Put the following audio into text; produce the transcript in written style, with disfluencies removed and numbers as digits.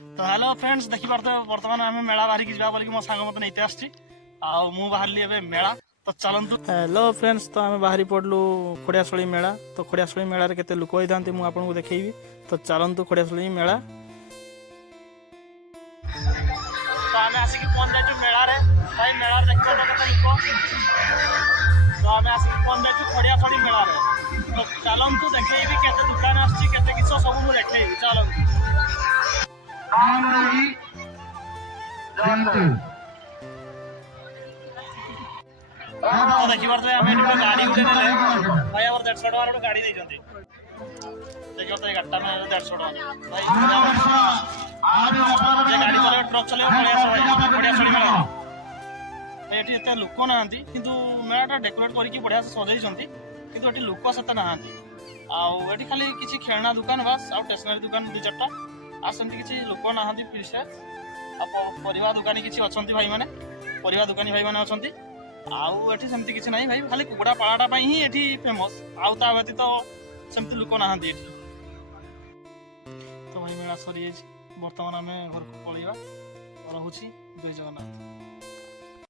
तो hello friends देखी पार्थे बर्तमान आम मेला बाहर की जा मो सांग मत नहीं आसची बाहर ए मेला तो चलतु। हेलो फ्रेंड्स तो आम बाहरी पड़लु खोड़ियाशोली मेला। तो खोड़ियाशोली मेला केते लोक होता मुझे देखी। तो चलतु खोड़ियाशोली मेला। तो आम आसिक पहुंच जाइए मेला रे भाई मेला देखिए लोक। तो आम आसिक पहुंच जाइए खोड़ियाशोली मेला रे। तो चलतु देखी केते दुकान आसची केते किस सब मुझे देखी चलतु। तो देखी पारे आम गाड़ी गुटे ने भाई आम 150 टकर गोटे गाड़ी देखिए देखिए तो गाड़ीटा में 150 टका भाई गाड़ी चले ट्रक चले खोड़ियाशोली मेला। ये एत लोक ना कि मेलाटा डेकोरेट करके बढ़िया से सजाई कि लोक सेते ना आठ खाली किसी खेलना दुकान बास आ स्टेशनरी दुकान 2-4टा आसमती किसी लोक ना विशेष परिवा दुकानी किसी अच्छा भाई मैंने परिवा दुकानी भाई मैंने अच्छा आठी सेमती किसी ना भाई खाली कुकुड़ा पालाटा ही ये फेमस आ व्यतीत सेमती लोक ना। तो भाई मेला सरी बर्तमान आम घर को पलैया। रोचे जय जगन्नाथ।